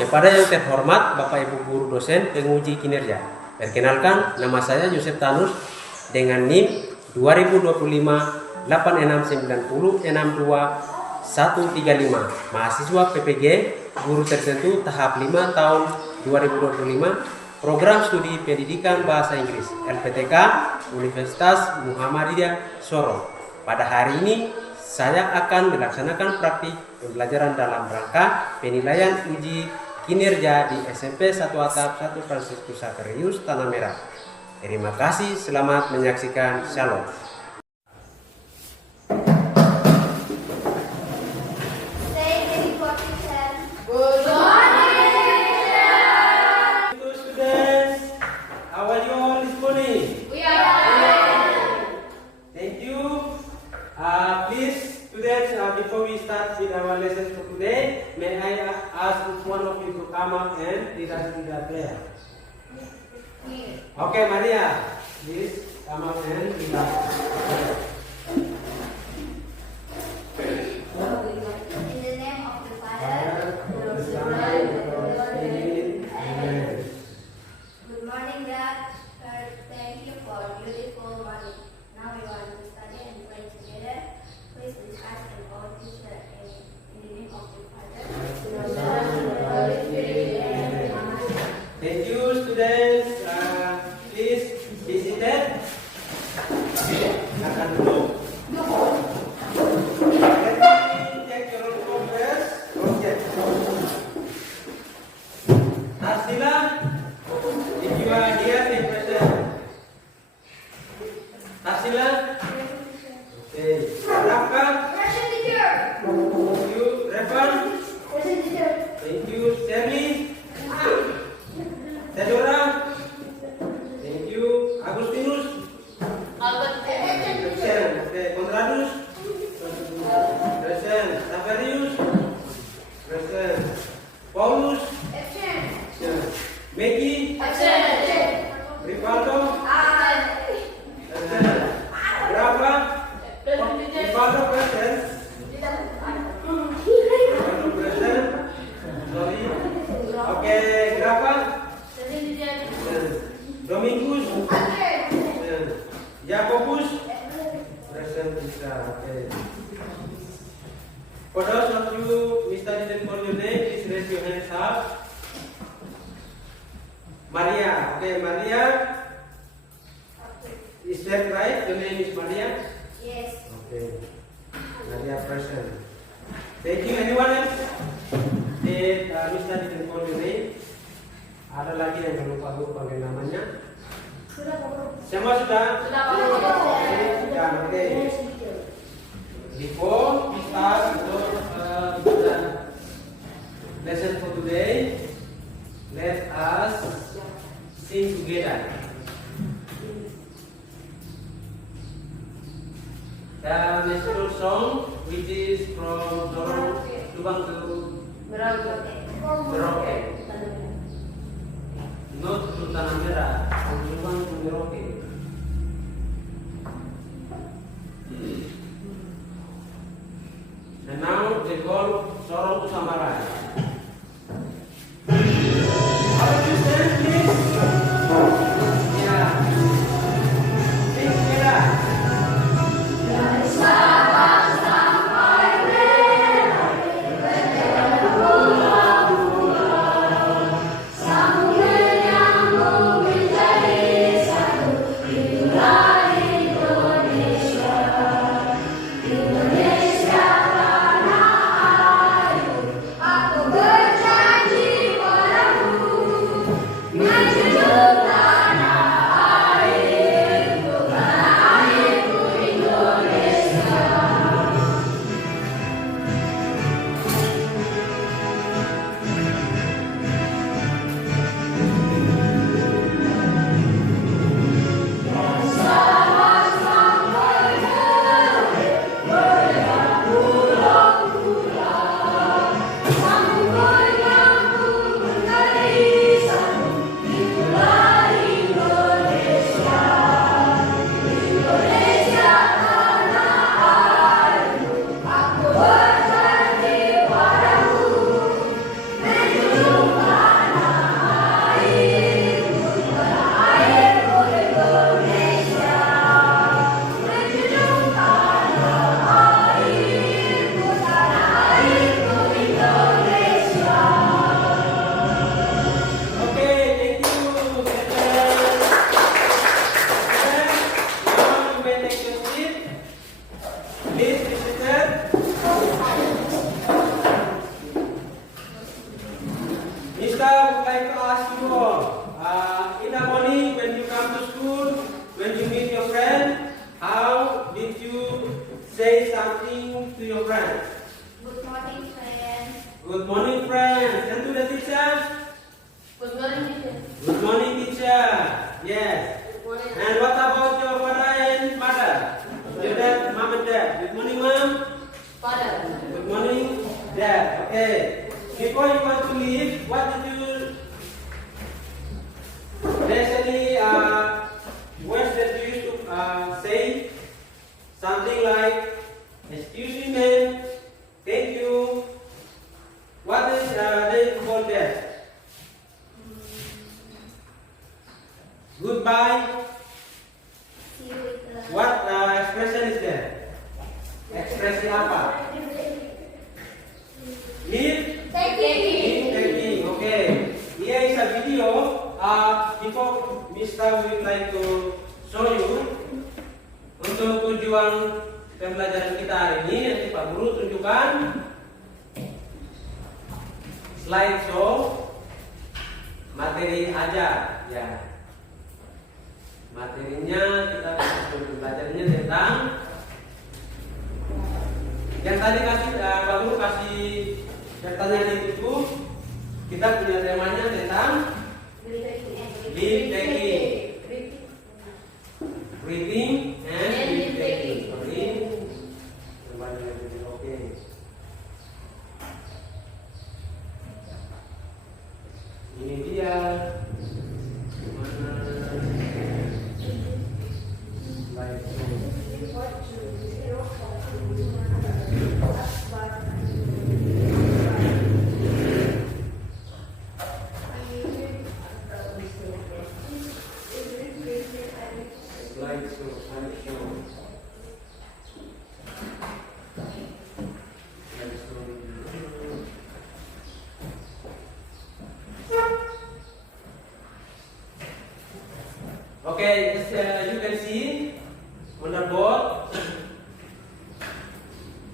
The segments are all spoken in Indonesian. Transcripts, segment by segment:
Kepada yang terhormat Bapak Ibu Guru Dosen Penguji Kinerja, perkenalkan nama saya Yusef Tanus dengan NIM 2025 8690 62 135, mahasiswa PPG Guru Tertentu tahap 5 tahun 2025, program studi pendidikan bahasa Inggris LPTK Universitas Muhammadiyah Sorong. Pada hari ini saya akan melaksanakan praktik pembelajaran dalam rangka penilaian uji kinerja di SMP 1 Atap 1 Fransiskus Xaverius Tanah Merah. Terima kasih, selamat menyaksikan. Shalom. Before we start with our lesson for today, may I ask each one of you to come up and lead us in the prayer? Okay, Maria, please come up and lead us. In the name of the Father, of the Son, and of the Holy Spirit. Amen. Good morning, Dad. Thank you for a beautiful morning. Now we want to study and pray together. Please discuss and all teacher in the name of the Father, the Son, and the Holy Spirit. Amen. Thank you, students. Please be seated. Silakan duduk. Let me check your roll call first. Okay. Tarsila, if you are here, take present. Tarsila. Okay. Rafa. Present teacher. Thank you. Revan. Present teacher. Thank you. Sherly. Theodora. Thank you. Agustinus. Present. Okay. Conradus. Present. Xaverius. Present. Paulus. Present. Yeah. Maggie. Present. Rivaldo. Present. Rafa. Rivaldo present. Rivaldo present. Sorry. Okay. Rafa. Present. Domingus. Present. Jacobus. Present bisa. Okay. For those of you Mr. didn't call your name, please raise your hands up. Maria. Okay, Maria. Is that right? Your name is Maria? Yes. Okay. Maria present. Thank you. Anyone else? Did Mr. didn't call your name? Ada lagi yang belum tahu panggil namanya? Semua sudah? Sudah. Okay. Before we start the lesson for today, let us sing together. The national song, which is from Subang to Merauke. Not to Tanah Merah, from Subang to Merauke. And now they call Sorong to Samarai. How do you stand, please? Yeah. Sing together. Indonesia tanah airku. you all. In the morning when you come to school, when you meet your friend, how did you say something to your friend? Good morning, friends. Good morning, friends. And to the teacher? Good morning, teacher. Good morning, teacher. Yes. Good morning. And what about your father and mother? Your dad, mom and dad. Good morning, mom. Father. Good morning, dad. Okay. Before you want to leave, what did you? There's any words that you used to say? Something like, excuse me, ma'am. Thank you. What is they call that? Goodbye. See you later. What expression is that? Ekspresi apa? Give. Taking. Okay. Here is a video. Before Mister would like to show you untuk tujuan pembelajaran kita hari ini, nanti Pak Guru tunjukkan slideshow materi aja ya. Materinya kita belajarnya tentang yang tadi kasih Pak Guru kasih datanya di buku. Kita punya temanya tentang leave taking, breathing and leave taking. Sorry, kembali lagi. Oke. Ini dia. Mana? Okay, as you can see on the board,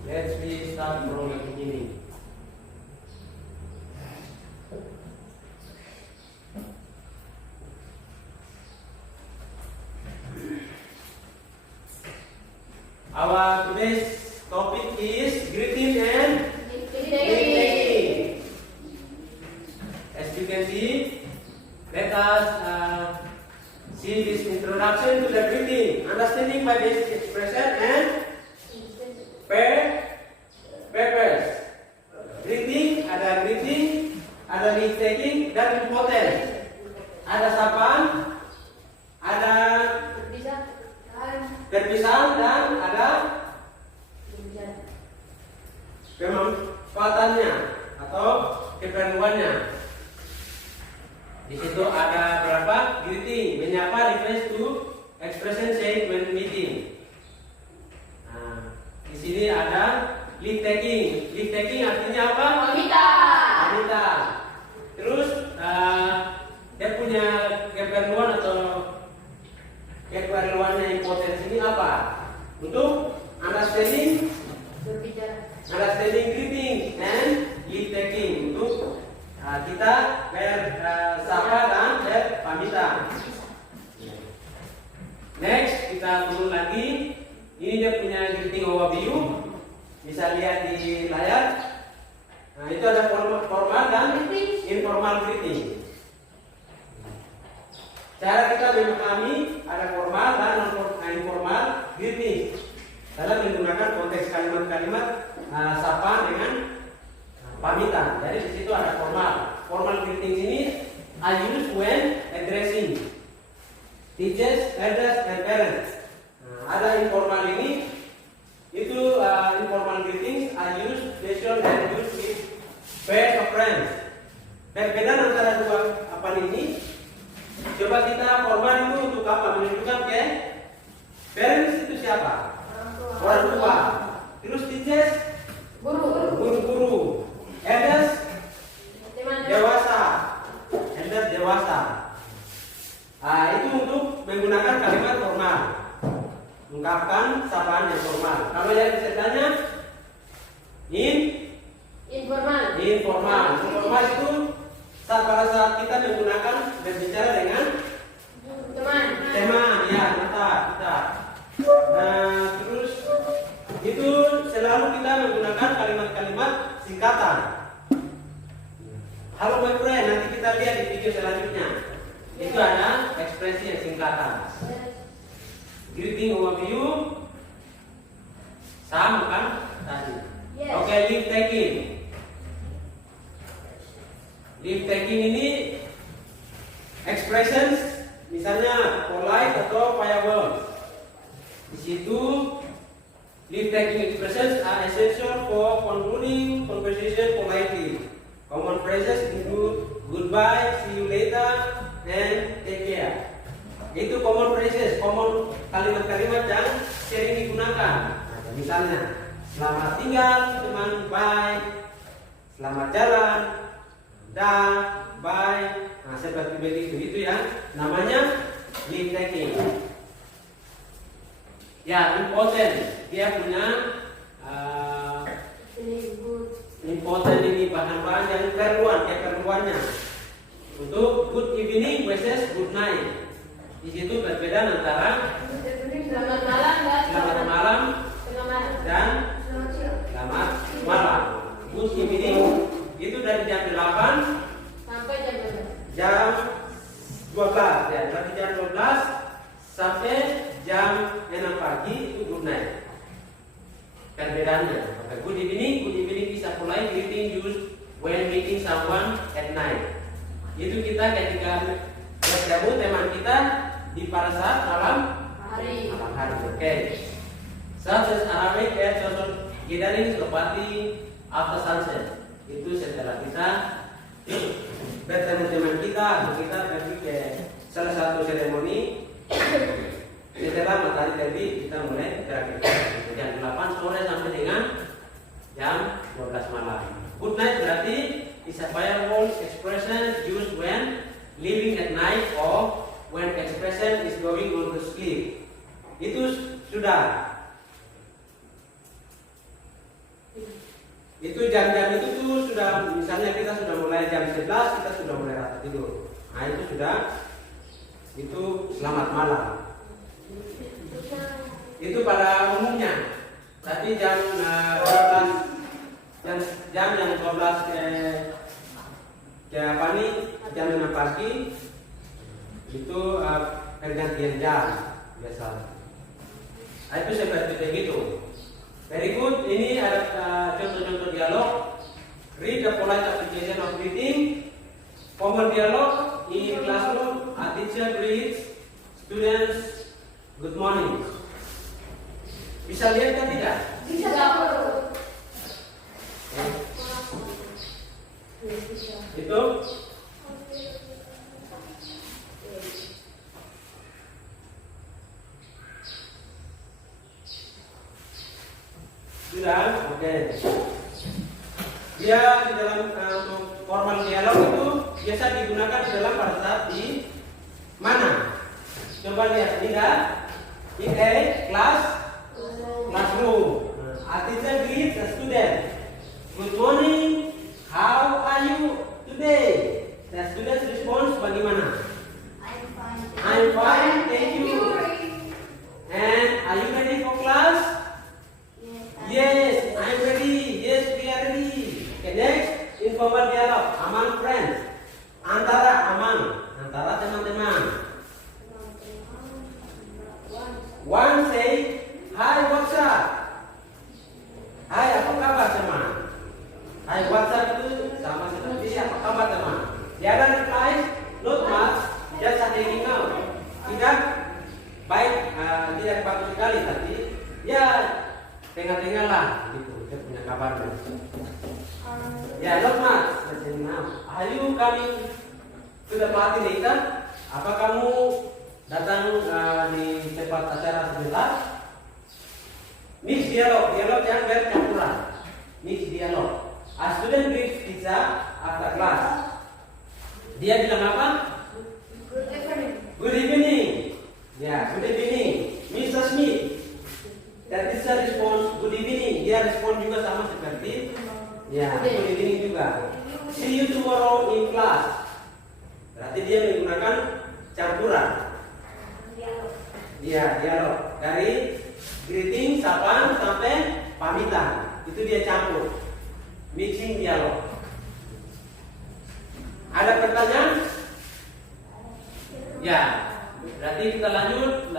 let's start from the beginning. Our today's topic is greeting and taking. As you can see, let us see this introduction to the greeting, understanding by basic expression and purpose. Greeting, ada leave taking dan important. Ada sapaan, ada perpisahan dan ada pemanfaatannya atau keperluannya. Di situ ada berapa? Greeting, menyapa, refers to, expression said when meeting. Nah, di sini ada leave taking. Leave taking artinya apa? Pamita. Terus dia punya keperluan atau keperluannya important sini apa? Untuk understanding greeting and leave taking, untuk kita bersapa dan berpamitan. Next, kita turun lagi. Ini dia punya greeting overview. Bisa lihat di layar. Nah, itu ada formal dan informal greeting. Cara kita memahami ada formal dan informal greeting dalam menggunakan konteks kalimat-kalimat sapa dengan pamitan. Jadi di situ ada formal. Formal greeting ini are used when addressing teachers, elders, and parents. Ada informal ini, itu informal greetings are used, special, and used with pairs of friends. Perbedaan antara dua apa ini? Coba kita formal itu untuk apa? Menunjukkan ke parents itu siapa? Orang tua. Terus teachers? Guru. Elders? Dewasa. Elders dewasa. Itu untuk menggunakan kalimat formal, mengungkapkan sapaan yang formal. Kalau yang sederhana informal itu pada saat kita menggunakan halo my friend, nanti kita lihat di video selanjutnya. Itu ada ekspresi yang singkatan. Greeting overview sama kan tadi. Yes. Oke, leave taking. Leave taking ini expressions misalnya polite atau payable. Di situ leave taking expressions are essential for concluding conversation politely. Common phrases include goodbye, see you later, and take care. Itu common phrases, common kalimat-kalimat yang sering digunakan. Nah, misalnya selamat tinggal teman, bye. Selamat jalan, dah, bye. Nah, seperti begitu itu ya namanya leave taking. Ya, important. Dia punya important ini bahan-bahan yang keperluannya. Untuk good evening versus good night. Di situ berbeda antara selamat malam dan selamat malam. Good evening itu dari jam 8 sampai jam 12 ya, dari jam 12 sampai jam 6 pagi itu good night. Perbedaannya, good evening is a polite greeting used when meeting someone at night. Itu kita ketika bertemu teman kita di pada saat malam hari. Oke. Such as Arabic at social gatherings or party after sunset. Itu setelah kita bertemu teman kita pergi ke salah satu seremoni setelah matahari terbit, kita mulai beraktivitas jam 8 sore sampai dengan jam 12 malam. Good night berarti is a firework expression used when leaving at night or when expression is going on to sleep. Itu sudah. Itu jam-jam itu tuh sudah, misalnya kita sudah mulai jam 11, kita sudah mulai rasa tidur. Nah itu sudah, itu selamat malam. Itu pada umumnya. Tapi jam 12, jam yang 12 ke apa nih, jam 6 pagi itu pergantian jam biasa. Nah, itu seperti begitu. Very good. Ini ada contoh-contoh dialog. Read the polite application of greeting. Formal dialog in classroom. A teacher greets students good morning. Bisa lihat kan tidak? Bisa. Itu sudah, oke. Dia di dalam untuk formal dialog itu biasa digunakan di dalam pada saat di mana? Coba lihat, tidak? In a classroom. A teacher greets a student. Good morning. How are you today? The student responds bagaimana? I'm fine, thank you. And are you ready for class? Yes, I'm ready. Yes, we are ready. Okay, next, informal dialog among friends. Antara teman-teman. One say, hi, what's up? Hai, apa kabar teman? Hai, what's up itu sama seperti apa kabar teman? The other replies, not much, just hanging out. Tidak baik, tidak bagus sekali tapi ya tengah-tengah lah gitu, dia punya kabarnya. Ya, not much, just hanging out. Are you coming to the party later? Apa kamu datang di tempat acara sebentar? Mix dialog yang bercampuran. Mix dialog. A student greets teacher after class. Dia bilang apa? Good evening. Good evening. Ya, good evening, Mr. Smith. Dan teacher responds good evening. Dia respon juga sama seperti ya, good evening juga. See you tomorrow in class. Berarti dia menggunakan campuran. Iya, dialog dari greeting, sapaan sampai pamitan. Itu dia campur. Mixing dialog. Ada pertanyaan? Ya, berarti kita lanjut.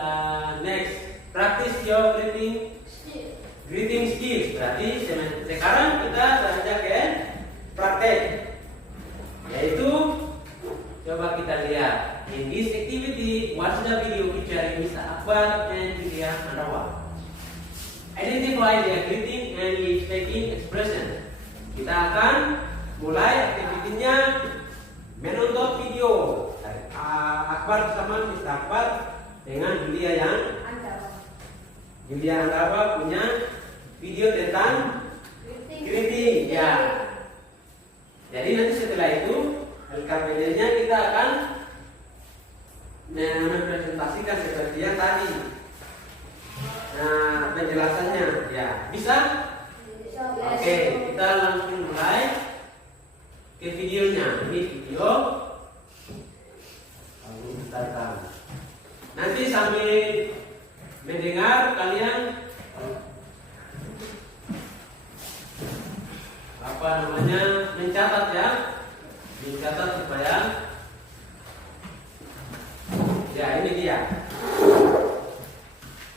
Next, practice your greeting skills. Berarti sekarang kita beranjak ke praktek, yaitu coba kita lihat. In this activity, watch the video featuring Mr. Akbar and Julia Andawa. Identify their greeting and speaking expression. Kita akan mulai aktivitinya menonton video Akbar bersama Mr. Akbar dengan Julia Andawa punya video tentang greeting. Ya. Jadi nanti setelah itu LKPD-nya kita akan mempresentasikan seperti yang tadi. Nah, penjelasannya ya bisa? Oke, kita langsung mulai ke videonya. Ini video. Lalu kita akan nanti sambil mendengar kalian mencatat ya, mencatat supaya ya ini dia.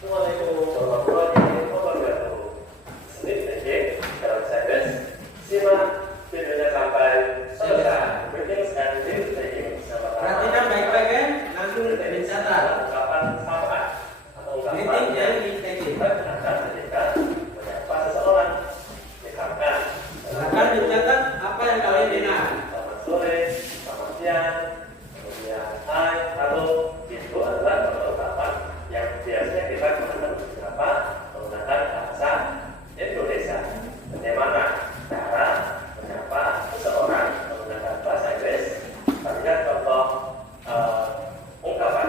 Assalamualaikum warahmatullahi wabarakatuh. Senit detik dalam seconds. Simak videonya sampai selesai. Greetings and greeting. Perhatikan baik-baik ya, langsung mencatat. Ungkapan selamat atau ungkapan Greeting yang di-taking. digunakan ketika menyapa seseorang. Misalkan, Silakan mencatat apa yang kalian dengar. selamat sore, selamat siang, kemudian hai, halo. Itu adalah ungkapan yang biasanya kita gunakan beberapa menggunakan bahasa Indonesia. Bagaimana cara menyapa seseorang menggunakan bahasa Inggris? Kita lihat contoh ungkapan.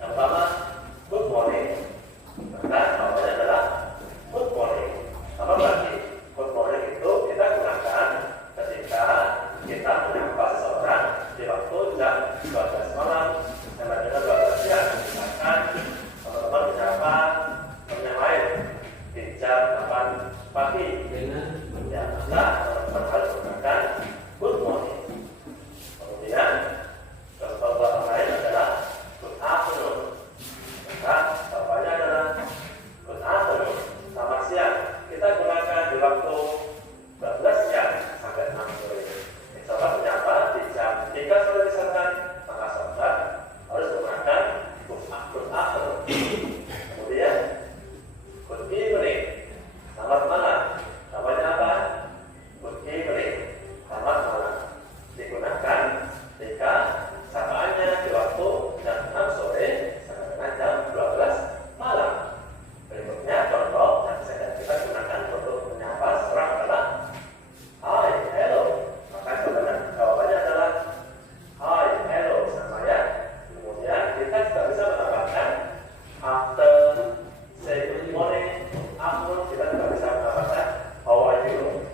Yang pertama, good morning. Maka jawabannya adalah good morning. Selamat pagi. Good morning itu kita gunakan ketika kita menyapa seseorang di waktu jam 12 malam sampai dengan 12 siang. Misalkan teman-teman menyapa teman yang lain di jam 8 pagi. Ya, maka teman-teman harus menggunakan good morning. Kemudian contoh belakang lain adalah good afternoon. Maka jawabannya adalah good afternoon. Selamat siang. Kita gunakan di waktu 12 siang sampai 6 sore. Sahabat menyapa di jam 3 sore misalkan, maka sahabat harus menggunakan good afternoon. Kemudian good evening. Selamat malam. Namanya apa? Good evening. Selamat malam. Digunakan jika sapaannya di waktu jam 6 sore sampai dengan jam 12 malam. Berikutnya contoh yang bisa kita gunakan untuk menyapa seorang adalah hi, hello. Maka jawabannya adalah hi, hello sama ya. Kemudian kita juga bisa menambahkan after, say good morning, afternoon. Kita juga bisa menambahkan how are you?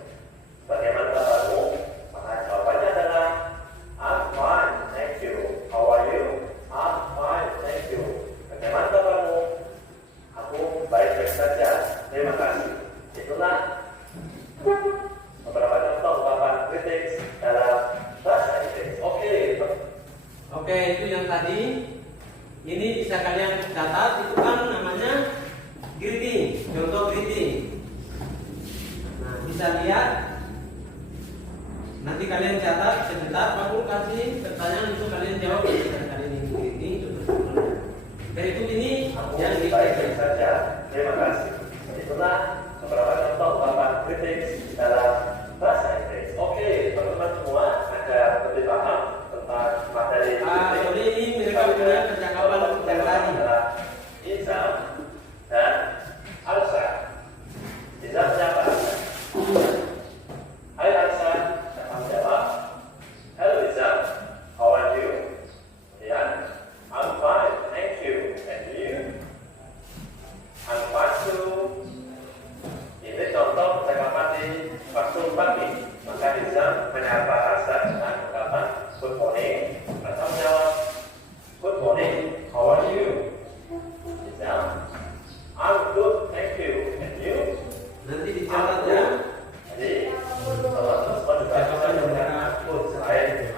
Bagaimana kabarmu? Maka jawabannya adalah I'm fine, thank you. How are you? I'm fine, thank you. Bagaimana kabarmu? Aku baik-baik saja, terima kasih. Itulah beberapa contoh ungkapan kritik dalam bahasa Inggris. Oke, itu yang tadi. Ini bisa kalian catat, itu kan namanya greeting, contoh greeting. Nah, bisa lihat. Nanti kalian catat sebentar, aku kasih pertanyaan untuk kalian jawab. Dan kalian ini greeting seperti mana. Berikut ini Aku yang baik-baik di saja, terima kasih. Itulah beberapa contoh ungkapan kritik dalam bahasa Inggris. Oke, teman-teman semua ada lebih paham tentang materi kritik. Sorry, ini mereka punya percakapan yang tadi. Adalah Izam dan Alsa. Izam siapa? Hai Alsa, siapa jawab? Hello Izam, how are you? Kemudian, I'm fine, thank you. And you? I'm fine too. Ini contoh percakapan di waktu pagi. Maka Izam menyapa Alsa dengan ungkapan good morning. Alsa menjawab, good morning, how are you? Izam, I'm good, thank you. And you? Nanti dicatat ya. Jadi, teman-teman juga bisa menggunakan good selain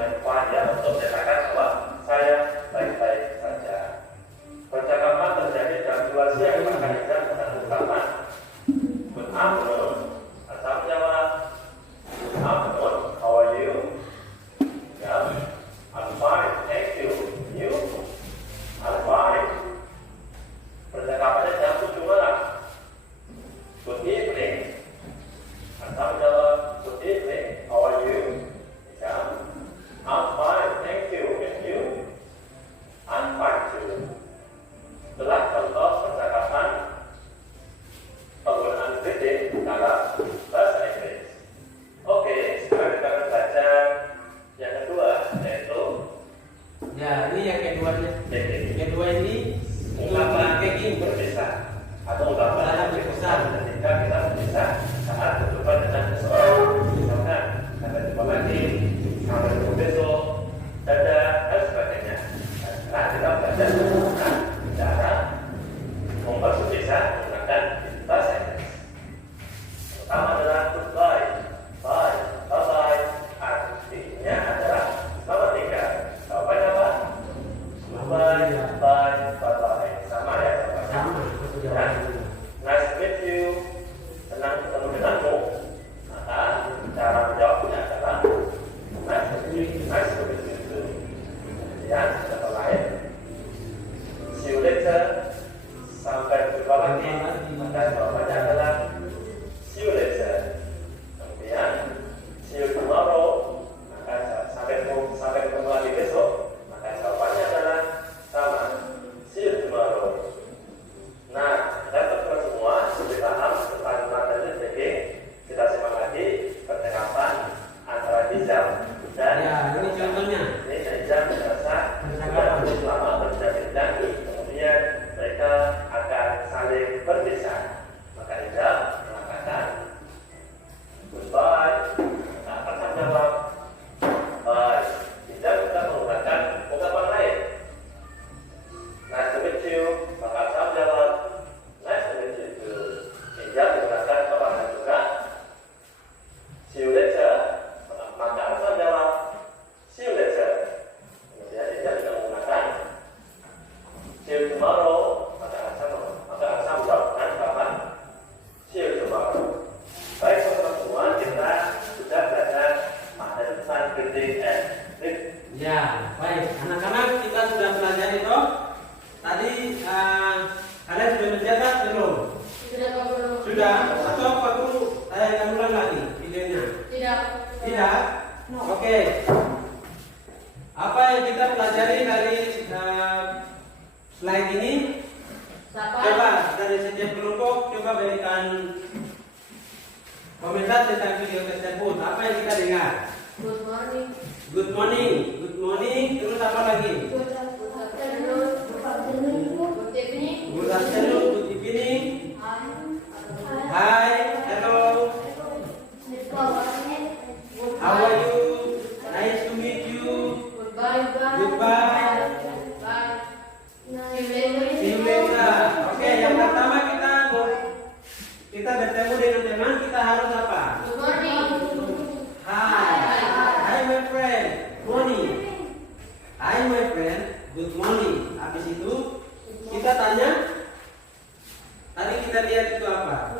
and read. Ya, baik. Anak-anak kita sudah pelajari toh. Tadi kalian sudah mencatat belum? Sudah. Atau perlu saya ulang lagi videonya? Tidak. Oke. Apa yang kita pelajari dari slide ini? Coba dari setiap kelompok coba berikan komentar tentang video tersebut. Apa yang kita dengar? Good morning. Good morning. Good morning. Terus apa lagi? Good afternoon. Good evening. Good afternoon. Good evening. Hi. Hello. How are you? Nice to meet you. Goodbye. Goodbye. Bye. See you later. See you later. Oke, yang pertama kita bertemu dengan teman, kita harus apa? Good morning. Hi. Hi my friend. Morning. Hi my friend. Good morning. Habis itu kita tanya. Tadi kita lihat itu apa?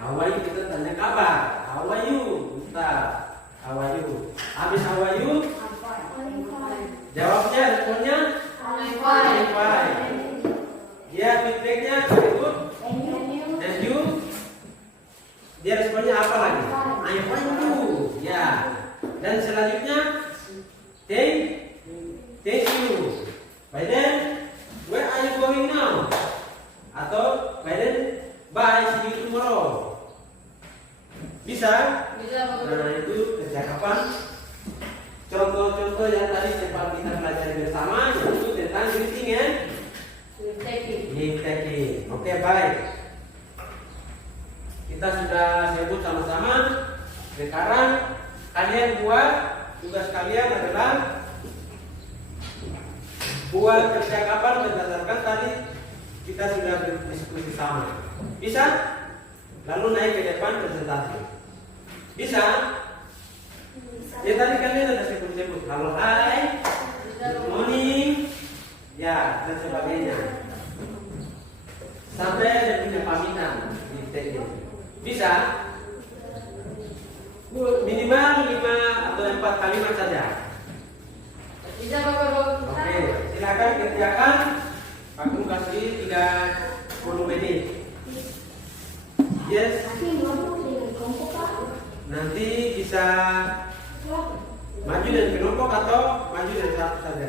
How are you? Kita tanya kabar. How are you? Ustaz. How are you? Habis how are you? Jawabnya, responnya? I'm fine. Dia feedbacknya very good. And you? Dia responnya apa lagi? I'm fine too. Ya. Dan selanjutnya, thank you. By then, where are you going now? Atau by then, bye, see you tomorrow. Bisa? Nah, itu percakapan. Contoh-contoh yang tadi sempat kita pelajari bersama yaitu tentang greeting and name-taking. Oke, baik. Kita sudah sebut sama-sama. Sekarang kalian buat tugas kalian adalah buat percakapan berdasarkan tadi kita sudah berdiskusi sama. Bisa? Lalu naik ke depan presentasi. Bisa? Ya tadi kalian ada sebut-sebut halo, hai, good morning, ya dan sebagainya. Sampai ada punya pamitan di teknik. Bisa? Minimal 5 atau 4 kalimat saja. Oke, silakan kerjakan. Aku kasih 30 menit. Yes. Nanti bisa maju dari kelompok atau maju dari satu saja.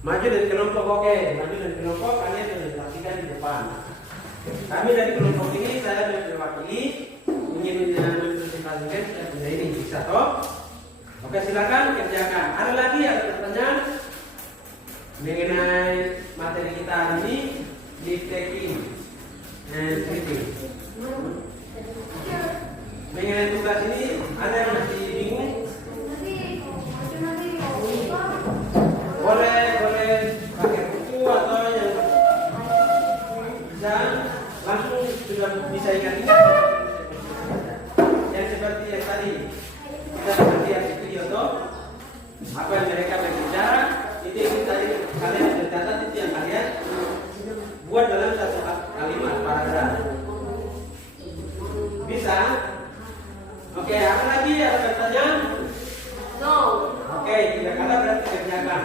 Maju dari kelompok, oke. Maju dari kelompok kalian presentasikan di depan. Kami dari kelompok ini saya mewakili ingin mempresentasikan saya ini bisa toh? Oke, silakan kerjakan. Ada lagi ada pertanyaan mengenai materi kita hari ini name-taking and greeting. Mengenai tugas ini ada yang masih bingung? Boleh pakai buku atau yang bisa langsung sudah bisa ingat-ingat. Yang seperti yang tadi kita lihat di video toh, apa yang mereka berbicara itu yang tadi kalian mencatat itu yang kalian buat dalam satu kalimat paragraf. Bisa? Oke, apa lagi? Ada pertanyaan? No. Oke, tidak ada berarti kerjakan.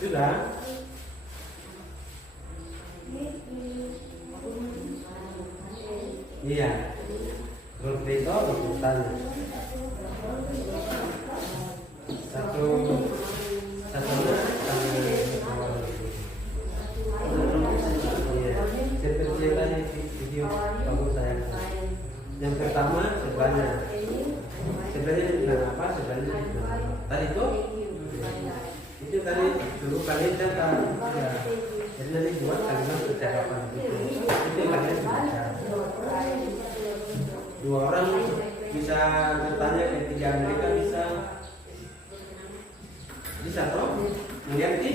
Sudah. Iya. Grup itu urutannya. Satu seperti yang tadi video kamu saya. Yang pertama sebenarnya bilang apa? Sebenarnya tadi itu tadi dulu kalian kan ya. Jadi nanti buat kalimat percakapan itu kalian baca. Dua orang bisa bertanya ketiga mereka bisa toh mengerti?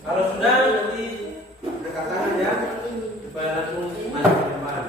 Kalau sudah nanti angkat tangan ya supaya langsung maju ke depan.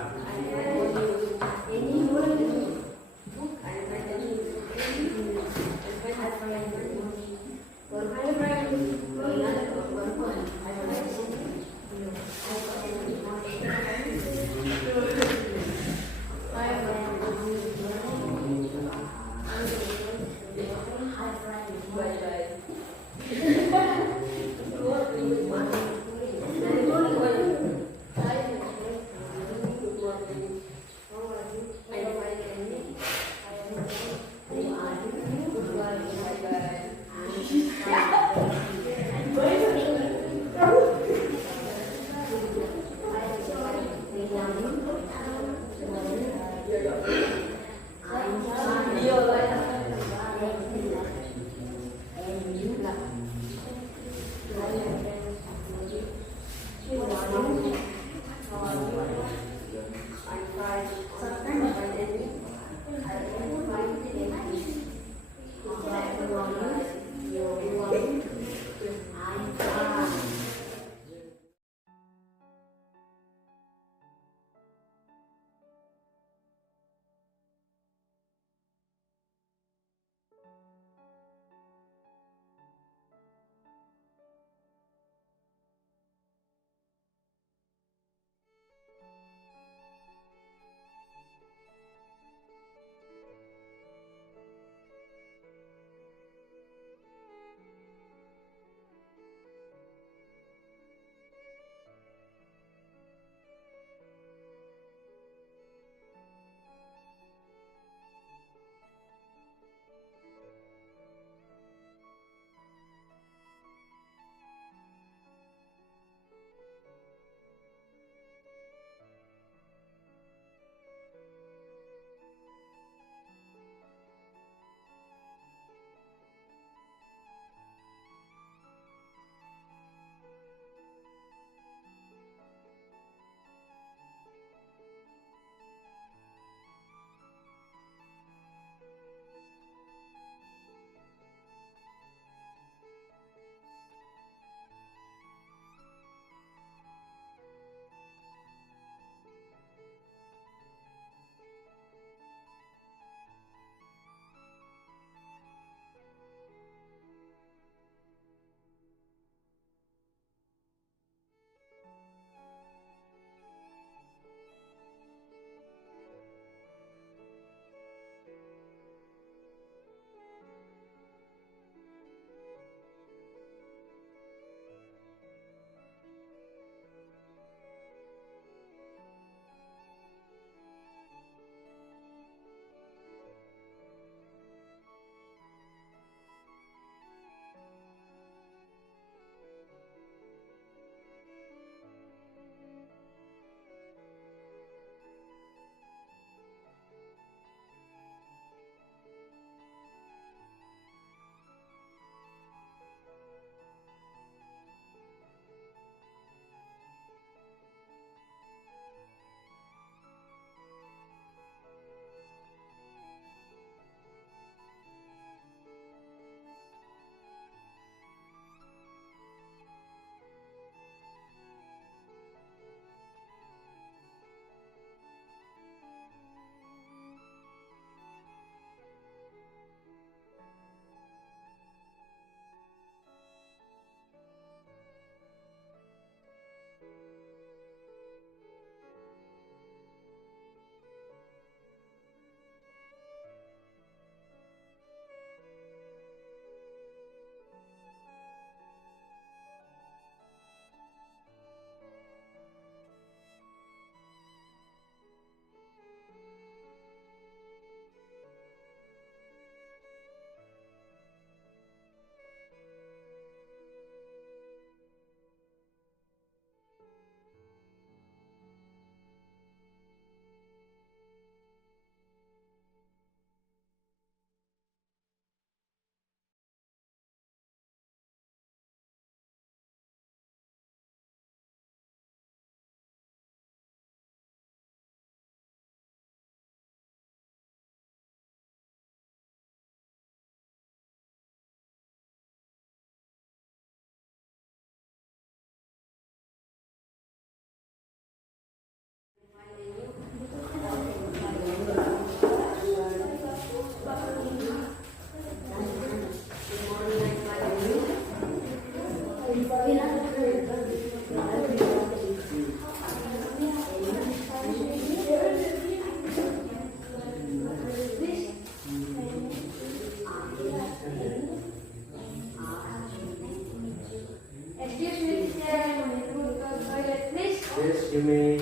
Yes, you may.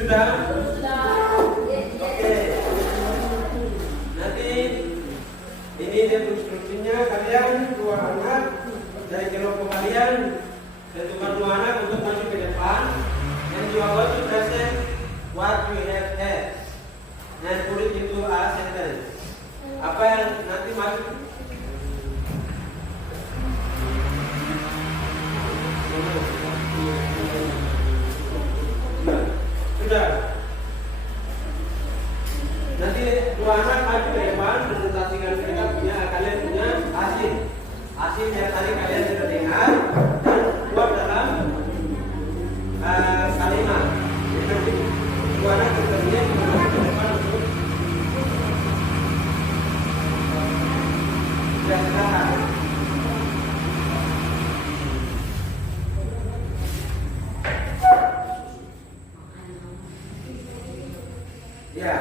Sudah? Oke. Nanti ini dia instruksinya, kalian dua anak dari kelompok kalian tentukan dua anak untuk maju ke depan. And you are going to present what you have had. And put it into a sentence. Apa yang nanti maju? Sudah. Nanti dua anak maju ke depan presentasikan mereka punya kalian punya hasil yang tadi kalian sudah dengar dan buat dalam kalimat. Nanti dua anak bertanya maju ke depan untuk silakan. Ya,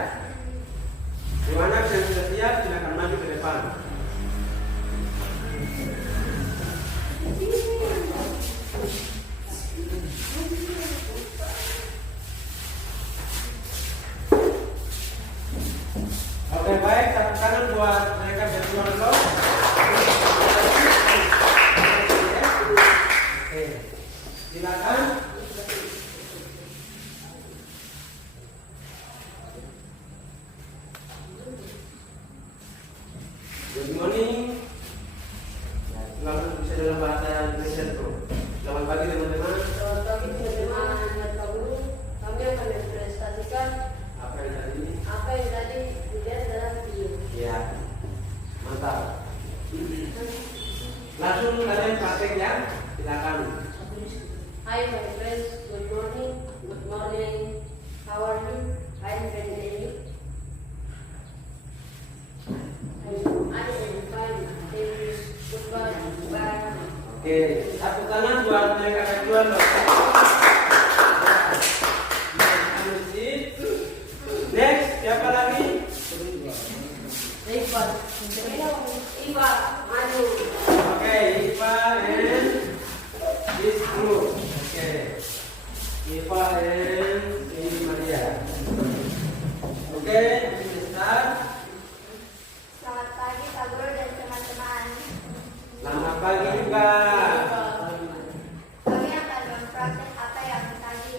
dua anak yang sudah siap silakan maju ke depan. Oke, baik, tepuk tangan buat mereka berdua dulu. Oke, silakan. Good morning. Selamat bisa dalam bahasa Indonesia tuh. Selamat pagi teman-teman. Selamat pagi teman-teman dan Pak Guru. Kami akan mempresentasikan Apa yang tadi? apa yang tadi dilihat dalam video. Ya, mantap. Langsung kalian praktek ya. Silakan. Hi my friends, good morning. Good morning. How are you? I'm fine and you? I am fine. Thank you. Goodbye. Bye. Oke, tepuk tangan buat mereka berdua loh. Next, siapa lagi? Iva. Iva. Maju. Oke, Iva and this group. Oke, Iva and ini Maria. Oke, kita start. Selamat pagi Pak Guru dan teman-teman. Selamat pagi juga. Kami akan mempraktek apa yang tadi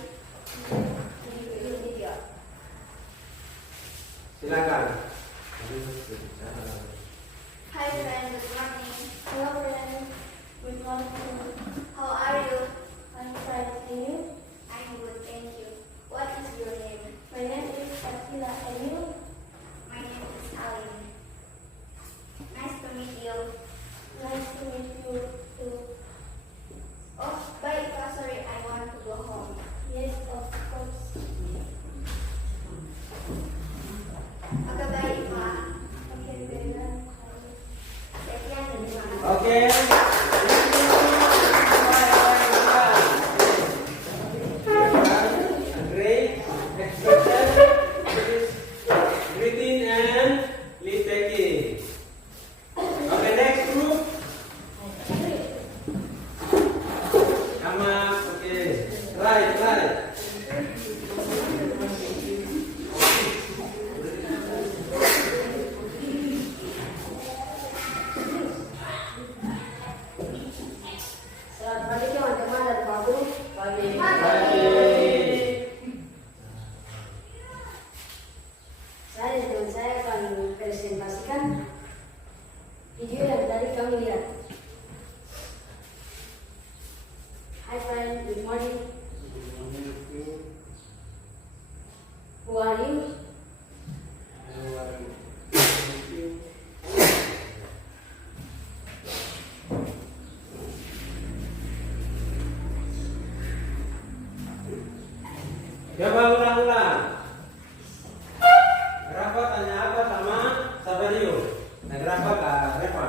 di video. Silakan. Hi friend, good morning. Hello friend, good morning. How are you? I'm fine. And you? I'm good, thank you. What is your name? My name is Akila. And you? My name is Alim. Nice to meet you. Nice to meet you too. Oh, bye, Ika. Sorry, I want to go home. Yes, of course. Okay, bye, Ika. Okay, bye. Sekian dan terima kasih. Oke. Great expression. Greeting and leave taking. Okay, next group. Come up. Okay. Right. Selamat pagi teman-teman dan Pak Guru. Pagi. Saya dan teman saya akan presentasikan video yang tadi kami lihat. Hi friend, good morning. Who are you? Coba ulang-ulang. Rafa tanya apa sama Sabario? Nah, Rafa Kak Reva.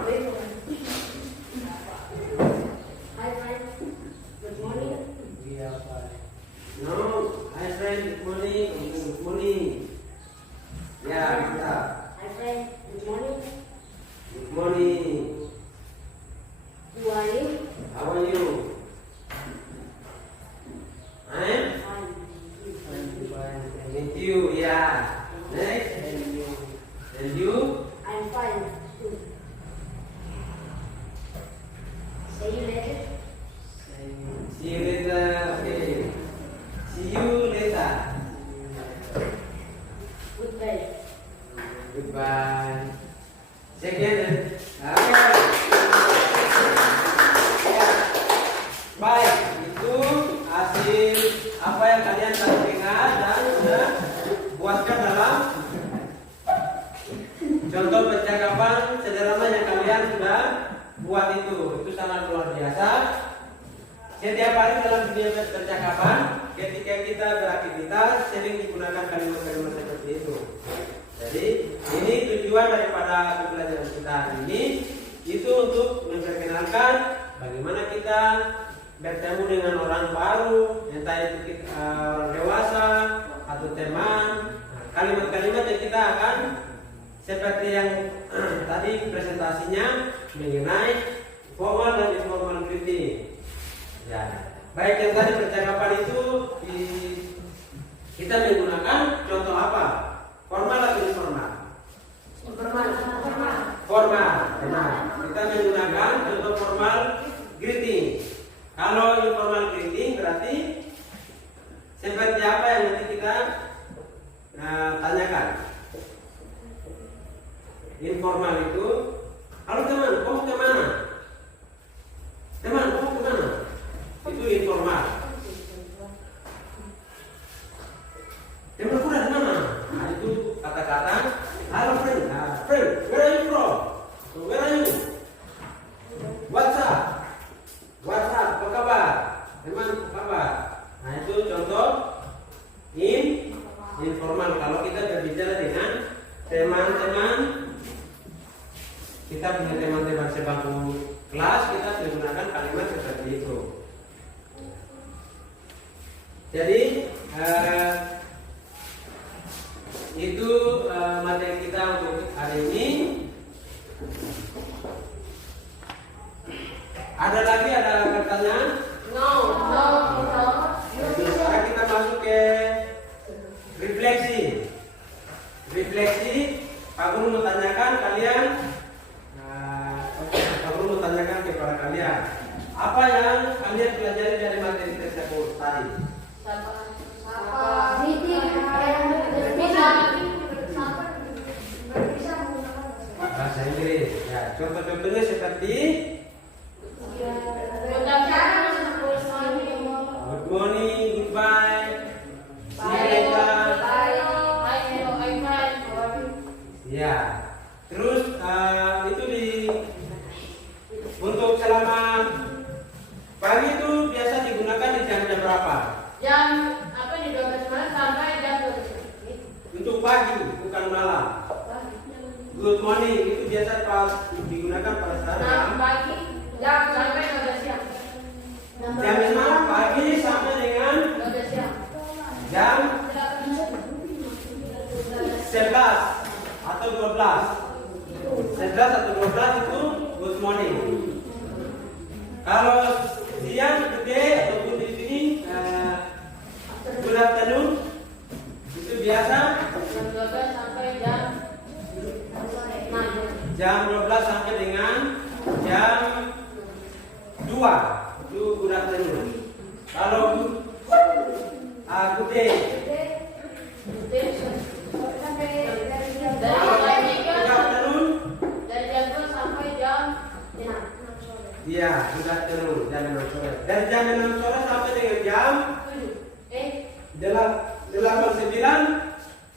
kita buat itu sangat luar biasa. Setiap hari dalam dunia percakapan, ketika kita beraktivitas sering digunakan kalimat-kalimat seperti itu. Jadi ini tujuan daripada pembelajaran kita hari ini itu untuk memperkenalkan bagaimana kita bertemu dengan orang baru, entah itu kita, orang dewasa atau teman. Kalimat-kalimat yang kita akan seperti yang tadi presentasinya mengenai formal dan informal greeting. Ya, baik yang tadi percakapan itu kita menggunakan contoh apa? Formal atau informal? Formal. Benar. Kita menggunakan contoh formal greeting. Kalau informal greeting berarti seperti apa yang nanti kita tanyakan. Informal itu, halo teman, kamu kemana? Teman, kamu kemana? Itu informal. Teman udah di mana? Nah, itu kata-kata halo friend. Nah, friend, where are you from? Where are you? What's up? Apa kabar? Teman, apa kabar? Nah, itu contoh informal. Kalau kita berbicara dengan teman-teman, kita punya teman-teman sebangku kelas, kita menggunakan kalimat seperti itu. Jadi itu materi kita untuk hari ini. Ada pertanyaan? No. Jadi sekarang kita masuk ke refleksi. Pak Guru mau tanyakan kalian. Pak Guru mau tanyakan kepada kalian, apa yang kalian pelajari dari materi tersebut tadi? Bahasa Inggris. Ya, contoh-contohnya seperti good morning, goodbye, see you later. Ya, terus itu untuk selamat pagi itu biasa digunakan di jam berapa? Jam apa nih 12 malam sampai jam 12. Untuk pagi, bukan malam. Good morning itu biasa digunakan pada saat malam. Pagi jam sampai 12 siang. Jam 5 pagi sampai dengan 12 siang. jam 11 atau 12. 11 atau 12 itu good morning. Kalau siang, good day ataupun di sini good afternoon itu biasa Jam 12 sampai jam 6. jam 12 sampai dengan jam 2 itu good afternoon. Kalau good day good afternoon, dari jam 2 sampai jam 6. iya good afternoon jam 6 sore. Dari jam 6 sore sampai dengan jam 8-9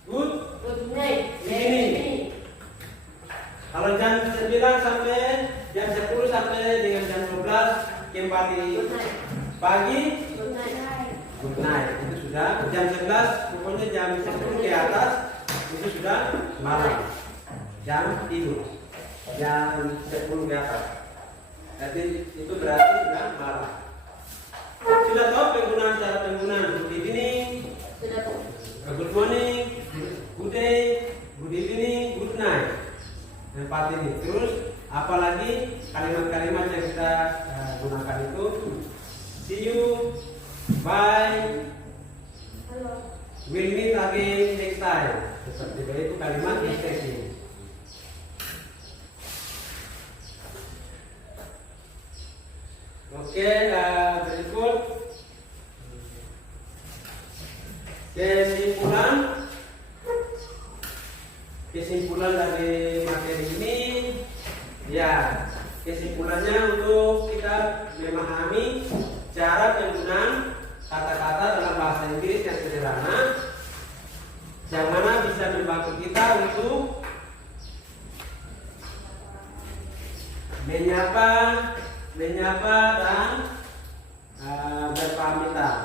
good night. evening. Kalau jam 9 sampai jam 10 sampai dengan jam 12 kembali pagi good night. Itu sudah jam 11, pokoknya jam 10 ke atas itu sudah malam. Jam tidur jam 10 ke atas. Jadi itu berarti sudah malam. Sudah tahu cara penggunaan good evening, Sudah tahu. good morning, good day, good evening, good night. Empat ini. Terus apalagi kalimat-kalimat yang kita gunakan itu see you, bye, we'll meet again next time. Seperti itu kalimat expresi. Oke, berikut kesimpulan dari materi ini. Ya, kesimpulannya untuk kita memahami cara penggunaan kata-kata dalam bahasa Inggris yang sederhana, yang mana bisa membantu kita untuk menyapa, dan berpamitan.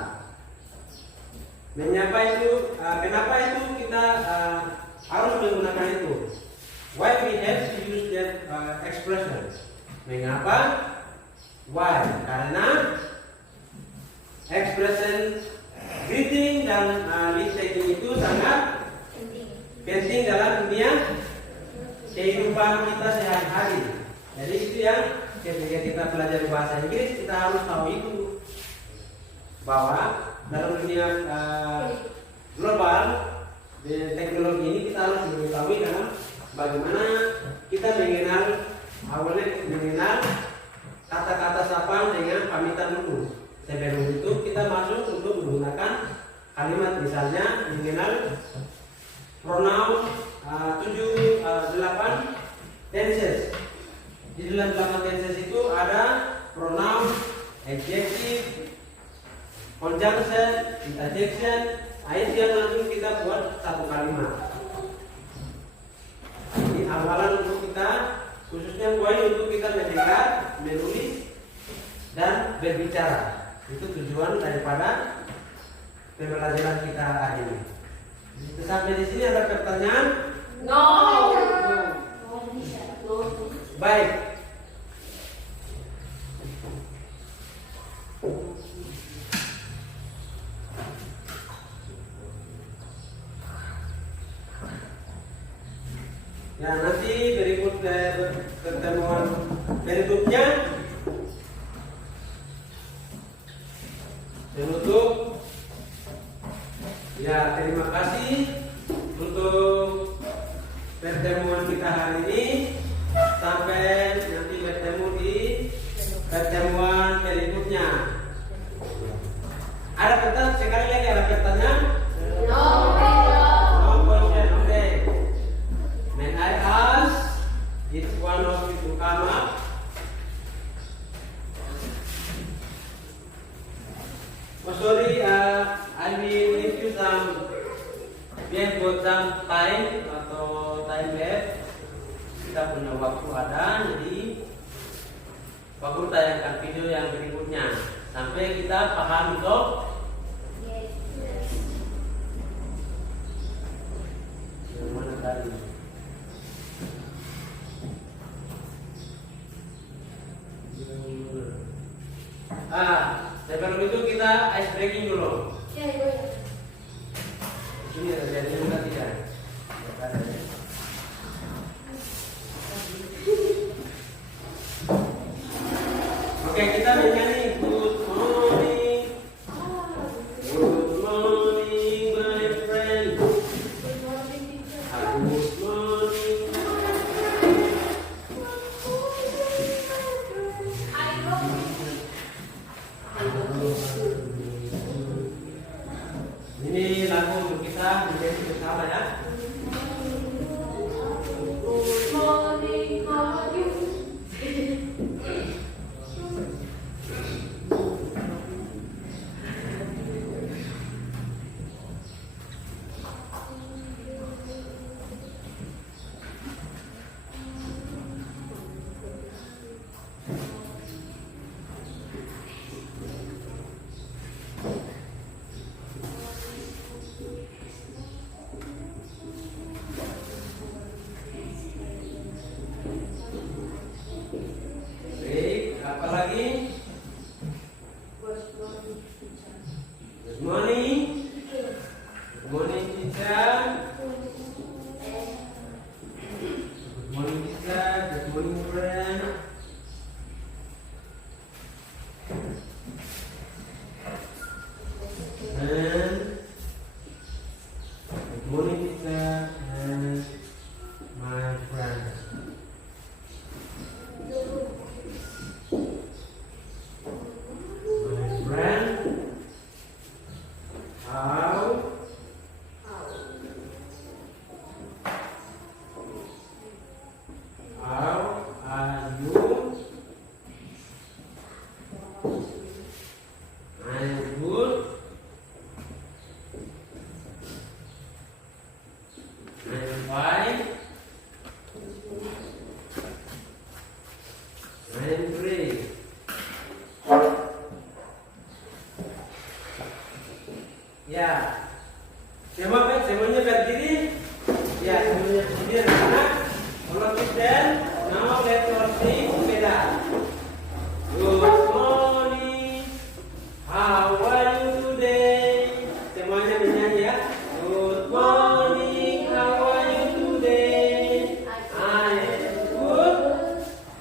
Menyapa itu, kenapa itu kita harus menggunakan itu? Why we have to use that expression? Mengapa? Why? Karena expression greeting dan leave taking itu sangat penting dalam dunia kehidupan kita sehari-hari. Jadi itu yang ketika kita belajar bahasa Inggris kita harus tahu itu, bahwa dalam dunia global teknologi ini kita harus mengetahui dalam bagaimana kita mengenal kata-kata sapaan dengan pamitan dulu. Sebelum itu kita masuk untuk menggunakan kalimat, misalnya mengenal pronoun 8 tenses. Di dalam 8 tenses itu ada pronoun, adjective, conjunction, interjection. Itu yang langsung kita buat satu kalimat. Ini awalan untuk kita, khususnya poin untuk kita mendengar, menulis, dan berbicara. Itu tujuan daripada pembelajaran kita hari ini. Sampai di sini ada pertanyaan? No. Baik. Ya, nanti berikut pertemuan berikutnya menutup. Ya, terima kasih untuk pertemuan kita hari ini. Sampai nanti bertemu di pertemuan berikutnya. Ada pertanyaan? Sekali lagi ada pertanyaan? No. No question. Okay. May I ask each one of you to come up? Oh sorry, I will give you some. We have got some time atau time left. Kita punya waktu ada, jadi Pak Guru tayangkan video yang berikutnya sampai kita paham itu. Yang mana tadi? Sebelum itu kita ice breaking dulu. Ini ada jadinya juga tidak? Oke, kita menyanyi Good morning, good morning my friend. Good morning. Ini lagu untuk kita menjadi bersama ya. Good morning, how are you? I'm great. Ya. Semuanya berdiri. Ya, semuanya berdiri anak. Kalau kita now let's sing together. Good morning. How are you today? Semuanya menyanyi ya. Good morning. How are you today? I am good.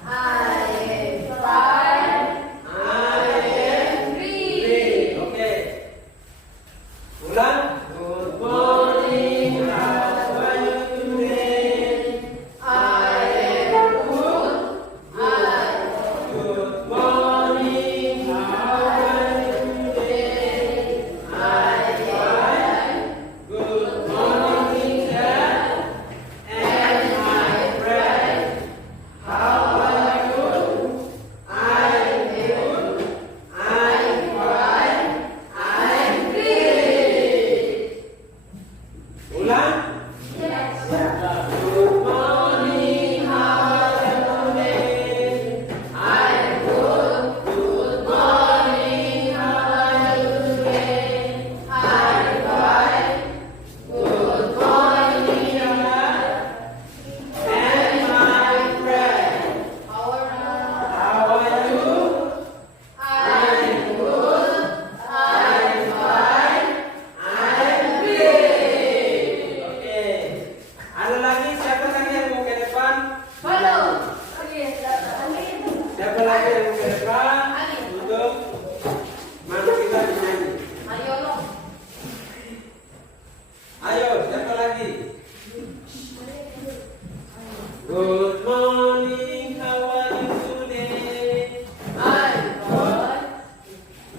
I am fine. I am great. Okay. Ulang. Good morning. How are you today? I am good. Good morning. How are you today? I am fine. Good morning, teacher. And my friend. How are you? I'm good. I'm fine. I'm great. Ulang. Yes. Good morning. How are you today? I'm good. Good morning. How are you today? I'm fine. Good morning, teacher. And my friend. How are you? How are you? I'm good. I'm fine. I'm great. Oke. Ada lagi? Siapa lagi yang mau ke depan? Follow. Siapa lagi yang mau ke depan? Untuk mana kita menyanyi? Ayo lo. Ayo, siapa lagi? Good morning, how are you today? I'm good.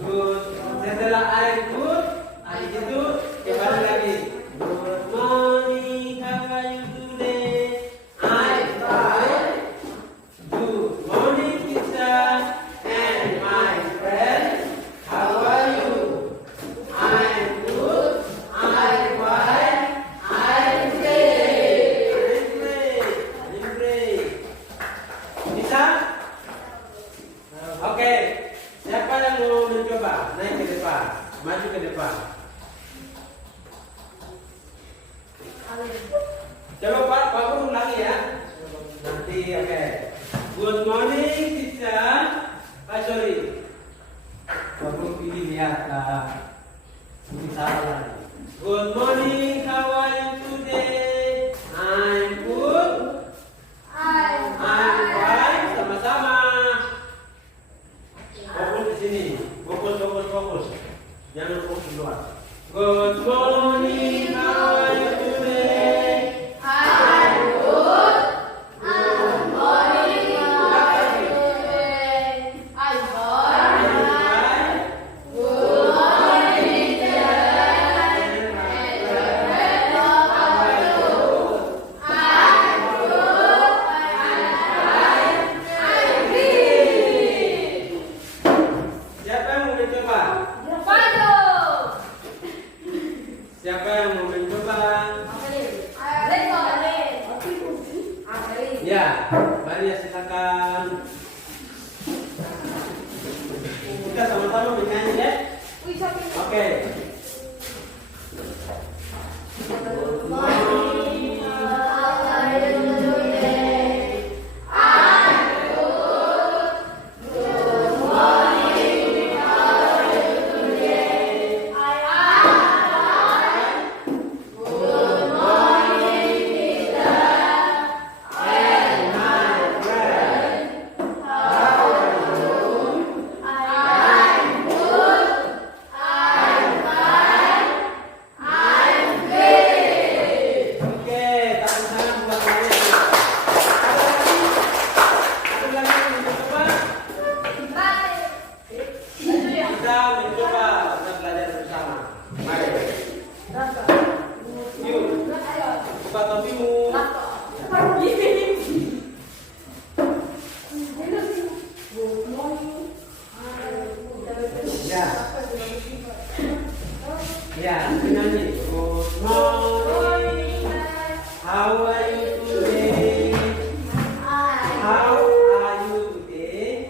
Good. Setelah I'm good, habis itu kembali lagi. Good morning, how are you today? I'm fine. Good morning, teacher and my friend. How are you? I'm good. I'm fine. I'm great. I'm great. I'm great. Bisa? Oke. Siapa yang mau mencoba? Naik ke depan. Maju ke depan. Coba Pak Guru ulangi ya. Nanti oke. Good morning, teacher. Sorry. Pak Guru pilih lihat. Ini salah. Good morning, how are you today? I'm good. I'm I'm fine. Sama-sama. Fokus di sini. Fokus. Jangan fokus luar. Good morning, how are you today? I'm good. Good morning. How are you today? I'm fine. I'm fine. Good morning, teacher. And how are you? I'm good. I'm fine. I'm great. Siapa yang mau mencoba? Follow. Siapa yang mau mencoba? Let's go. Ya, mari ya silakan. Kita sama-sama menyanyi ya. Oke. Good morning. How are you today? I'm good. Good morning. How are you today? I'm fine. Good morning, teacher. And my friend. How are you? I'm good. I'm fine. I'm great. Oke, tangan tangan buat saya. Ada lagi yang mencoba? Bye. Kita mencoba, kita belajar bersama. Mari. Yuk, buka topimu. Ya. Ya, menyanyi. Good morning. How are you today? How are you today?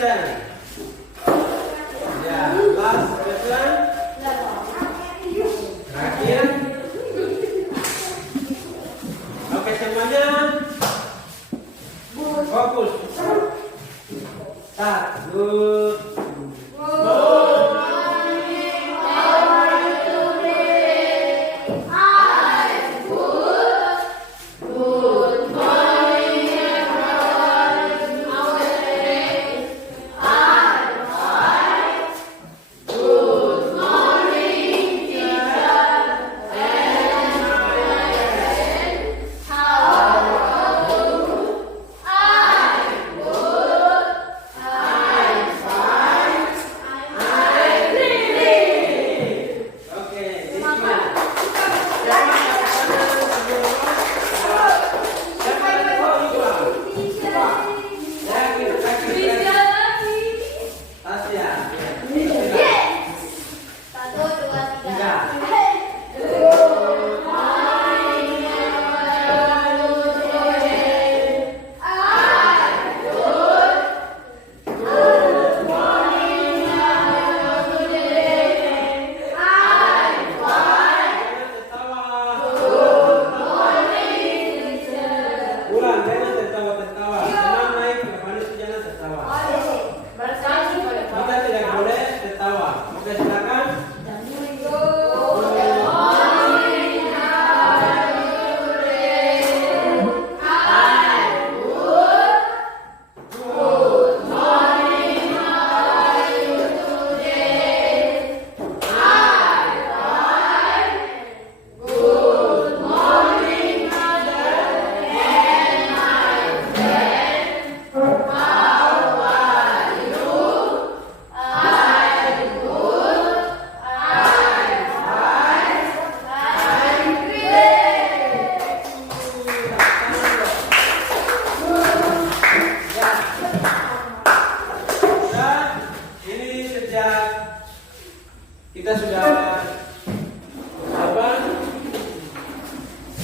question. Ya, last question. Terakhir. Oke, semuanya fokus. Start. Good. Kita sudah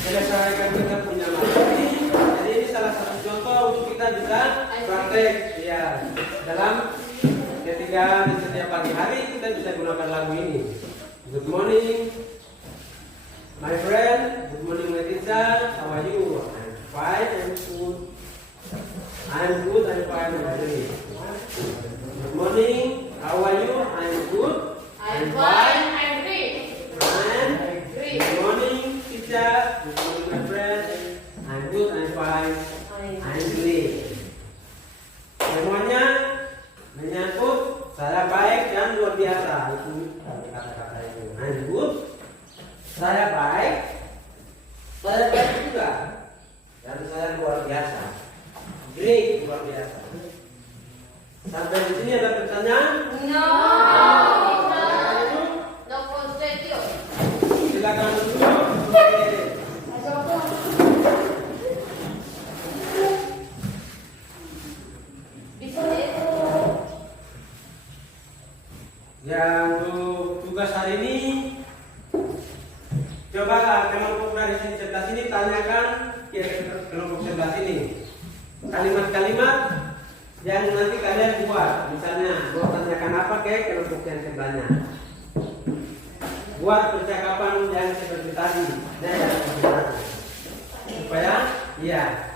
selesaikan kita punya materi. Jadi ini salah satu contoh untuk kita bisa praktek ya dalam ketika di setiap pagi hari kita bisa gunakan lagu ini. Good morning my friend, good morning my teacher, how are you? I'm fine, I'm good. I'm good, I'm fine, I'm good. Good morning, how are you? I'm good. I'm fine, I'm great. And good morning, teacher. Good morning, my friend. I'm good, I'm fine, I'm great. Semuanya menyangkut saya baik dan luar biasa. Itu kata-kata itu. I'm good, saya baik juga, dan saya luar biasa. Great, luar biasa. Sampai di sini ada pertanyaan? No. No concentrate. Silakan dulu. Ya, untuk tugas hari ini coba kelompok dari sini sebelah sini tanyakan ke kelompok sebelah sini kalimat-kalimat yang nanti kalian buat. Misalnya mau tanyakan apa ke kelompok yang sebelahnya. Buat percakapan yang seperti tadi, supaya iya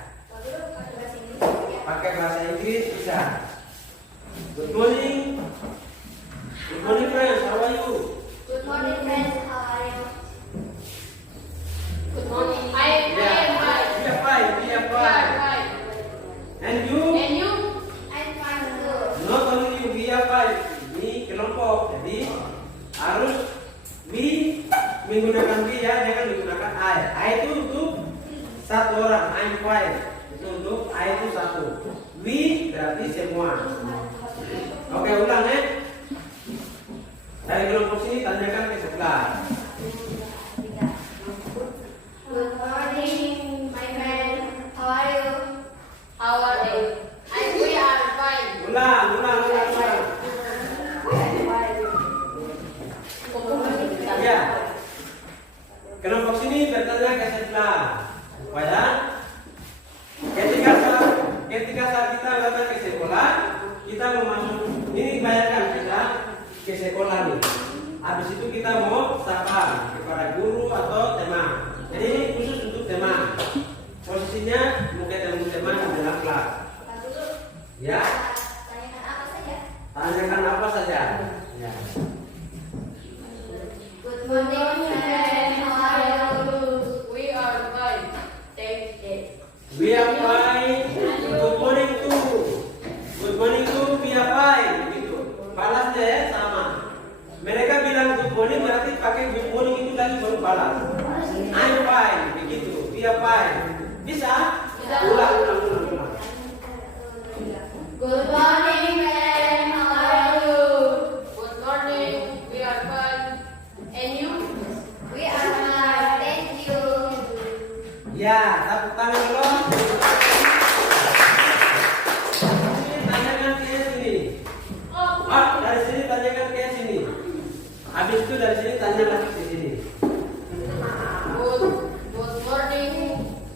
pakai bahasa Inggris bisa. Good morning, good morning friends, how are you? Good morning, friends. How are you? Good morning. I am fine. We are fine, we are fine. And you? And you? I'm fine too. Not only you, we are fine. Ini kelompok, jadi harus we menggunakan we ya, jangan menggunakan I. I itu untuk satu orang, I'm fine. Itu untuk I itu satu. We berarti semua. Oke, ulang ya. Dari kelompok sini tanyakan ke sebelah. Good morning, my friend. How are you? How are you? We are fine. Ulang. Ya. Kelompok sini bertanya ke sebelah supaya ketika saat kita datang ke sekolah kita kita mau masuk, ini bayangkan kita ke sekolah nih. Habis itu kita mau sapa kepada guru atau teman. Jadi ini khusus untuk teman. Posisinya mungkin teman-teman di dalam kelas. Ya. Tanyakan apa saja? Tanyakan apa saja. Ya. Good morning, friend. How are you? We are fine. Thank you. We are fine. Good morning too. Good morning too. We are fine. Begitu. Balasnya ya sama. Mereka bilang good morning berarti pakai good morning itu lagi baru balas. I'm fine. Begitu. We are fine. Bisa? Bisa. Ulang. Good morning, friend. How are you? Good morning. We are fine. And you? We are fine. Thank you. Ya, tepuk tangan dulu. Sini tanyakan ke sini. Dari sini tanyakan ke sini. Habis itu dari sini tanya lagi ke sini. Good morning.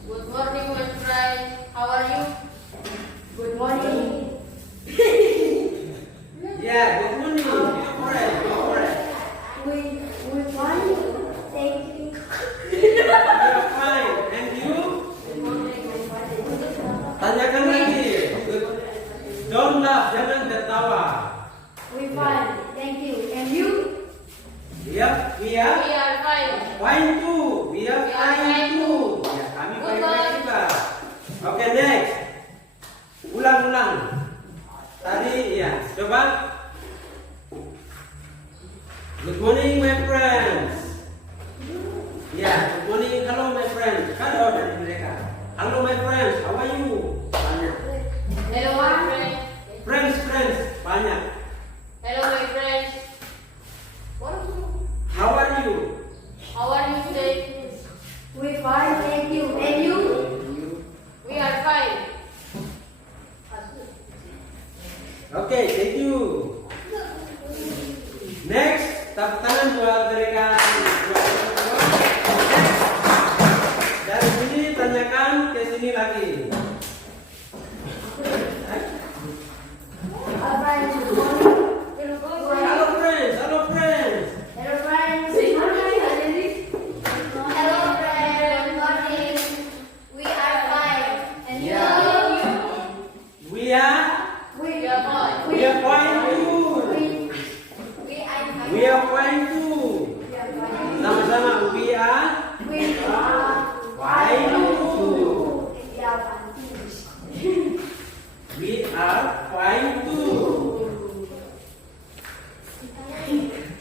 Good morning, my friend. How are you? Good morning. Ya, good morning. Correct. We fine. Thank you. We are fine. And you? Tanyakan lagi. Don't laugh, jangan tertawa. We fine. Thank you. And you? We We are are fine. fine too. We are fine too. Ya, kami baik-baik juga. Oke, next. Ulang. Tadi ya, coba. Good morning, my friends. Ya, good morning. Hello, my friends. Halo dari mereka. Hello, my friends. How are you? Banyak. Hello, my friend. Friends. Banyak. Hello, my friends. How are you? How are you today? We fine. Thank you. And you? We are fine. Oke, thank you. Next, tepuk tangan buat mereka. Dari sini tanyakan ke sini lagi. All right. Good morning. Halo friends. Hello, friends. Say good morning, Anjali. Hello, friend. Good morning. We are fine. And you? We are We are fine. fine too. We are fine. We are fine too. We are fine. Sama-sama, we are We are fine too. We are fine. We are fine too.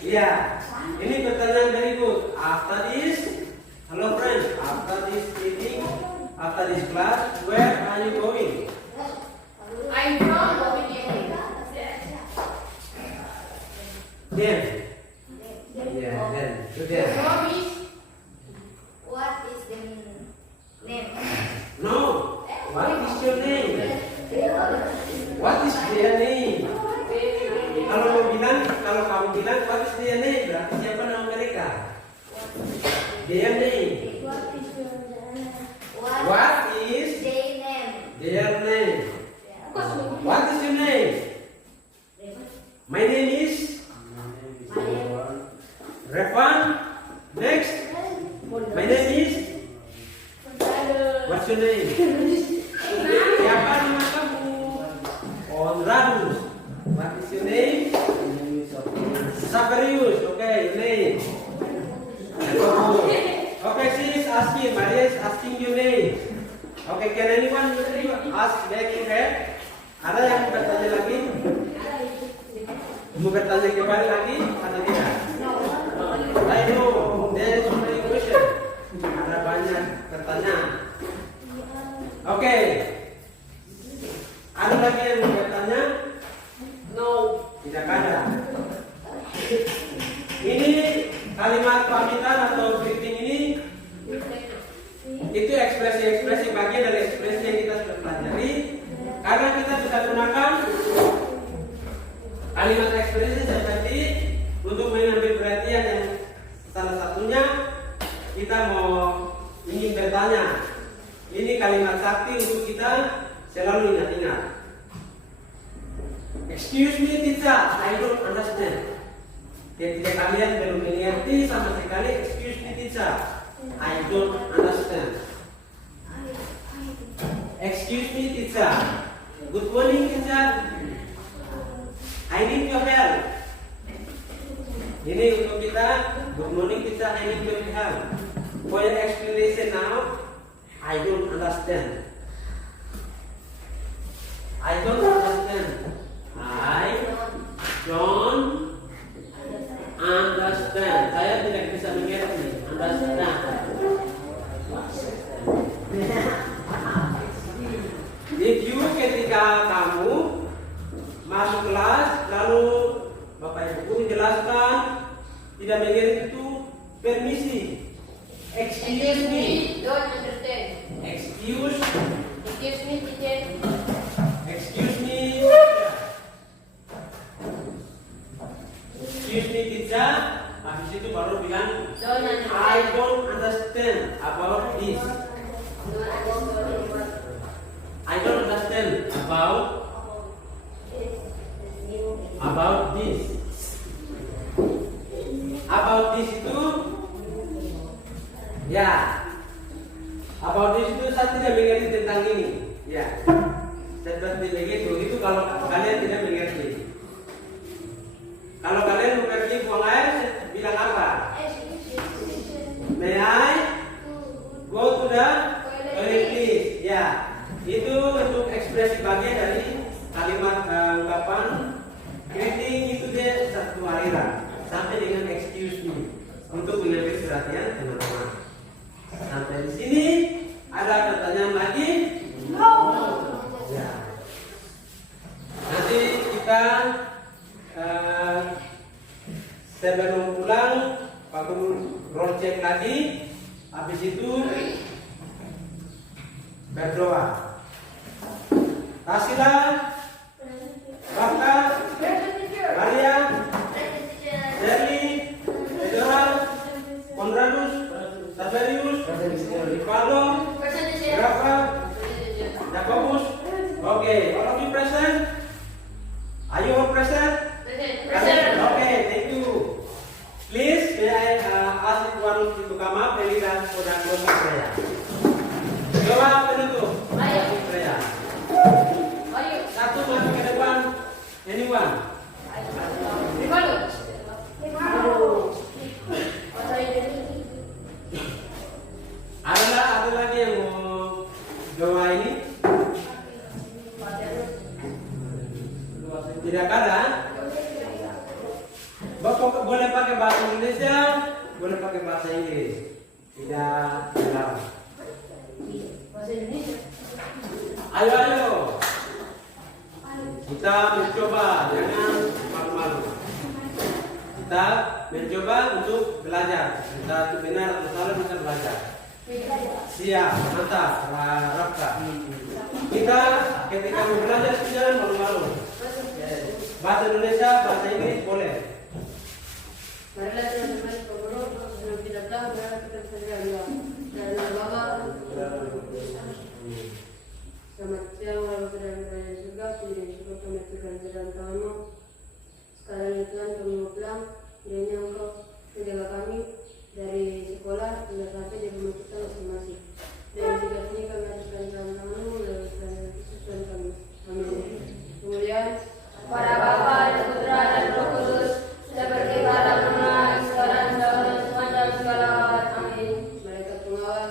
Ya, ini pertanyaan very good. After this, hello friends. After this meeting, after this class, where are you going? I'm from Bobby. Then. Yeah, then. To them. Bobby. What is the name? No. What is your name? What is their name? Kalau kamu bilang what is their name, berarti siapa nama mereka? Their name. What is Their name? their name? What is your name? My name is Revan. Next. My name is. What's your name? Siapa nama kamu? Onradus. What is your name? Saverius. Okay, your name. Okay, she is asking. Maria is asking your name. Okay, can anyone ask back to her? Ada yang bertanya lagi? Mau bertanya kembali lagi atau tidak? I know there is so many questions. Ada banyak pertanyaan. Oke. Ada lagi yang mau bertanya? No. Tidak ada. Ini kalimat pamitan atau greeting ini itu ekspresi-ekspresi bagian dari ekspresi yang kita sudah pelajari. Karena kita bisa gunakan kalimat ekspresi seperti untuk mengambil perhatian yang salah satunya kita mau ingin bertanya. Ini kalimat sakti untuk kita selalu ingat-ingat. Excuse me teacher, I don't understand. Ketika kalian belum mengerti sama sekali, excuse me teacher, I don't understand. Excuse me teacher, good morning teacher, I need your help. Ini untuk kita, good morning teacher, I need your help. For your explanation now, I don't understand. I don't understand. I don't understand. Saya tidak bisa mengerti. Understand. If you ketika kamu masuk kelas lalu Bapak Ibu guru jelaskan tidak mengerti itu permisi. Excuse me. Don't understand. Excuse Me, teacher. Excuse me. Excuse me teacher. Habis itu baru bilang Don't understand. I don't understand about this. I don't understand about this. About this itu ya. About this itu saya tidak mengerti tentang ini. Ya. Seperti begitu. Itu kalau kalian tidak mengerti. Kalau kalian mengerti buang air, bilang apa? May I go to the toilet please? Ya. Itu untuk ekspresi bagian dari kalimat ungkapan greeting itu dia satu aliran sampai dengan excuse me untuk mengambil perhatian teman-teman. Sampai di sini ada pertanyaan lagi? Ya. Nanti kita sebelum pulang Pak Guru roll check lagi. Habis itu berdoa. Tasila, Raka, Maria, Jerly, Edora, Konradus, Tiberius, Rivaldo, Rafa, Jacobus. Okay, all of you present? Are you all present? Present. Okay, thank you. Please, may I ask one to come up and lead us for the closing prayer. Doa penutup. Ayo. Prayer. Ayo. Satu maju ke depan. Anyone? Rivaldo. Bahasa Indonesia. Ada lagi yang mau doa ini? Tidak ada. Bapak boleh pakai bahasa Indonesia, boleh pakai bahasa Inggris. Tidak dilarang. Bahasa Indonesia. Ayo. Kita mencoba, jangan malu-malu. Kita mencoba untuk belajar. Kita benar atau salah bisa belajar. Siap, mantap, Rafka. Kita ketika mau belajar jangan malu-malu. Bahasa Indonesia, bahasa Inggris boleh. Marilah teman-teman pengurus sebelum kita datang kita bersedia dan Bapak. Selamat siang warahmatullahi wabarakatuh. Tidak cukup kami tekan sedang tamu. Sekarang itu kami mau pulang. Kiranya engkau menjaga kami dari sekolah hingga sampai di rumah kita masing-masing. Dan jika ini kami aturkan dalam namamu melalui Tuhan kami. Amin. Kemudian Para Bapa dan Putra dan Roh Kudus, seperti pada mula, sekarang dan sepanjang segala abad. Amin. malaikat pengawal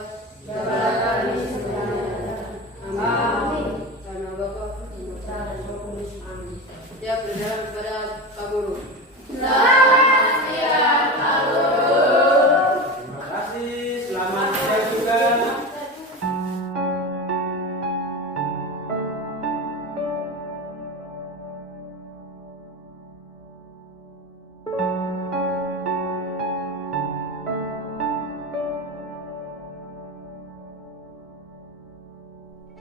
Jagalah kami semuanya. Amin. karena Bapa Putra dan Roh Kudus. Amin. setiap berjalan kepada Pak Guru. Selamat